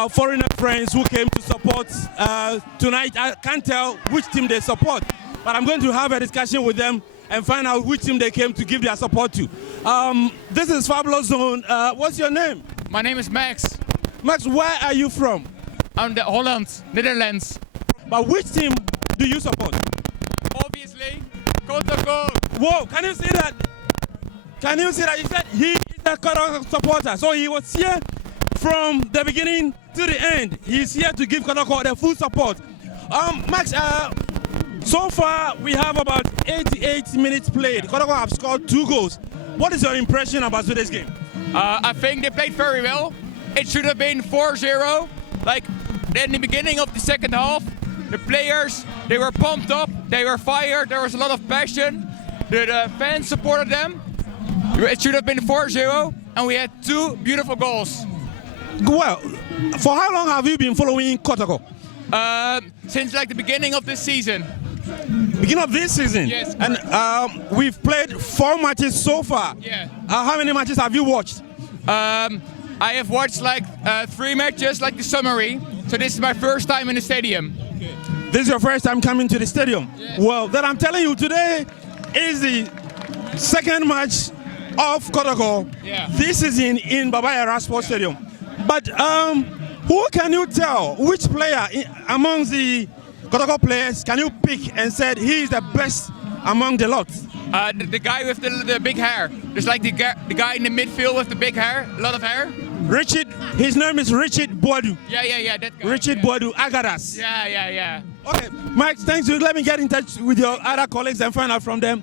our foreigner friends who came to support tonight. I can't tell which team they support, but I'm going to have a discussion with them and find out which team they came to give their support to. This is Fabulous Zone. What's your name? My name is Max. Max, where are you from? I'm the Holland, Netherlands. But which team do you support? Obviously, Kotoko. Whoa, can you see that? Can you see that? He said he is a Kotoko supporter. So he was here from the beginning to the end. He's here to give Kotoko the full support. Max, so far we have about 88 minutes played. Kotoko have scored 2 goals. What is your impression about today's game? I think they played very well. It should have been 4-0. Like in the beginning of the second half, the players, they were pumped up, they were fired, there was a lot of passion. The fans supported them. It should have been 4-0, and we had 2 beautiful goals. Well, for how long have you been following Kotoko? Since like the beginning of this season. Beginning of this season? Yes. And we've played 4 matches so far. Yeah. How many matches have you watched? I have watched like 3 matches, like the summary. So this is my first time in the stadium. This is your first time coming to the stadium? Yes. Well, then I'm telling you, today is the second match of Kotoko this season in Baba Yara Sports Stadium. But who can you tell, which player amongst the Kotoko players can you pick and said he is the best among the lot? The guy with the big hair. There's like the guy in the midfield with the big hair, a lot of hair. Richard, his name is Richard Boadu. Yeah, that guy. Richard Boadu Agadas. Yeah. Okay, Mike, thanks you. Let me get in touch with your other colleagues and find out from them